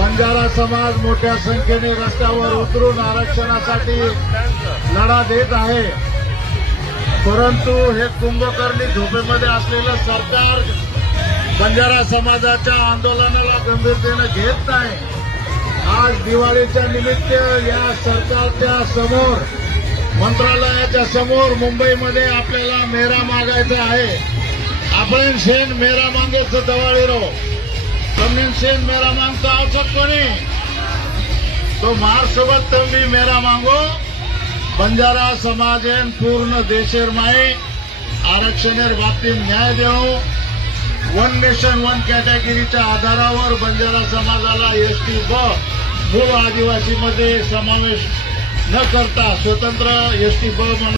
बंजारा समाज मोठ्या संख्येने रस्त्यावर उतरून आरक्षणासाठी लढा देत आहे, परंतु हे कुंभकर्णी झोपेमध्ये असलेलं सरकार बंजारा समाजाच्या आंदोलनाला गंभीरतेने घेत नाही। आज दिवाळीच्या निमित्त या सरकारच्या समोर, मंत्रालयाच्या समोर मुंबईमध्ये आपल्याला मेरा मागायचा आहे। आपण शेन मेरा मांगो से दवाड़ी रहो, तुमने शेन मेरा मांगता आओ सबको नहीं तो महाराष्ट्रसोबत तुम्ही मेरा मांगो। बंजारा समाजेन पूर्ण देशेर माई आरक्षणेर बाबतीत न्याय देऊ। वन नेशन वन कॅटेगरीच्या आधारावर बंजारा समाजाला एसटी ब मूळ आदिवासीमध्ये समावेश न करता स्वतंत्र एसटी ब